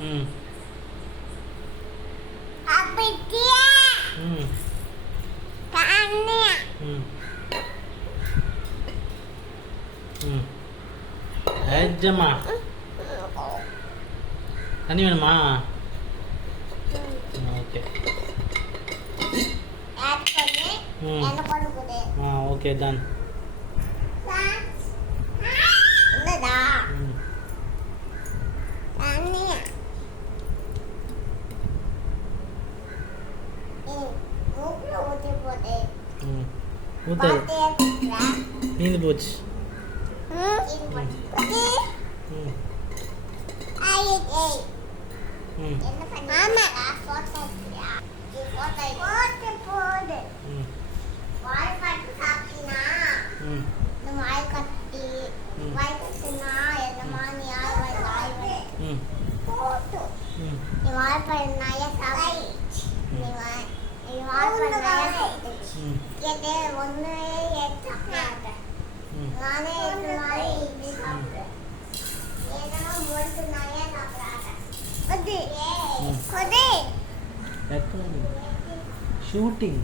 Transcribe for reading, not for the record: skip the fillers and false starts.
ம் அப்படியே ம் தண்ணி ம் ம் ஏஜம்மா தண்ணி வேணுமா ஓகே ஆட் பண்ணி ம் என்ன பண்ணுது ஓகே டன் என்னடா ம் தண்ணி மூக்குல ஊற்றி போட்டு ம் ஊற்றாது பாத்தியா மீந்து போச்சு இது பண்ணி ம் ம் என்ன பண்ண ஆமா போட்டோயா இது போட்டு போடு ம் வாய் கட்டு சாப்பிட்டீனா ம் இந்த வாய் கட்டி ம். வாய் கட்டுனா என்ன மாதிரி வாய் ம் போட்டு ம் நீ வாய் பண்ணாய சாப்பிடு நீ வாய் பண்ணாய சாப்பிடு ம் கேட்டு ஒன்று சாப்பிடாத ம் நானே இது மாதிரி இது சாப்பிடுறேன் ஏன்னா முழுக்க நாயே சாப்பிடாத கொடு ம். கொடு ஷூட்டிங்